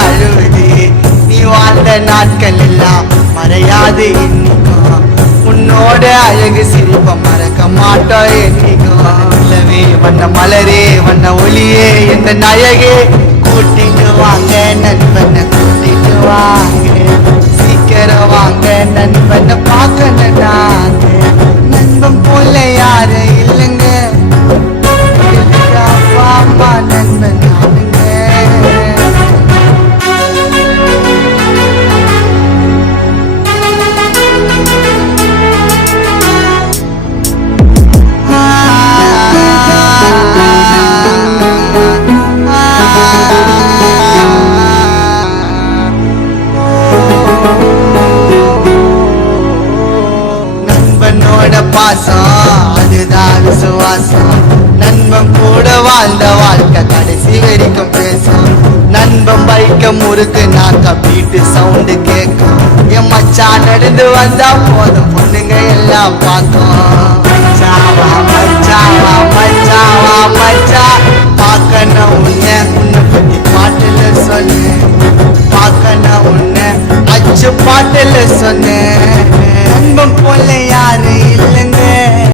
அழுவது நீ வாழ்ந்த நாட்கள் எல்லாம் மறையாது இன்னிக்கும் உன்னோட அழகு சிரிப்ப மறக்க மாட்டோம் என்னைக்கும் நிலவே வண்ண மலரே வண்ண ஒளியே எந்த நாயகே கூட்டிட்டு வாங்க நண்பனை கூட்டிட்டு வாங்க சீக்கிரம் வாங்க நண்பனை பார்க்கணும் நாங்க நண்பன் போல யாரு இல்லைங்க அப்பா அம்மா நண்பன் நானுங்க பாசம் அதுதான் விசுவாசம் நண்பன் கூட வாழ்ந்த வாழ்க்கை கடைசி வரைக்கும் பேசும் நண்பன் பைக்க முறுக்கு நாக்க பீட்டு சவுண்டு கேட்கும் என் மச்சான் நடந்து வந்தா போதும் பொண்ணுங்க எல்லாம் பார்த்தோம் மச்சாவா மச்சாவா மச்சாவா மச்சா பார்க்கணும் உன்னை பத்தி பாட்டுல சொன்னேன் பார்க்கணும் உன்னை அச்சு பாட்டுல சொன்னேன் நண்பன் போல யாரு இல்லைங்க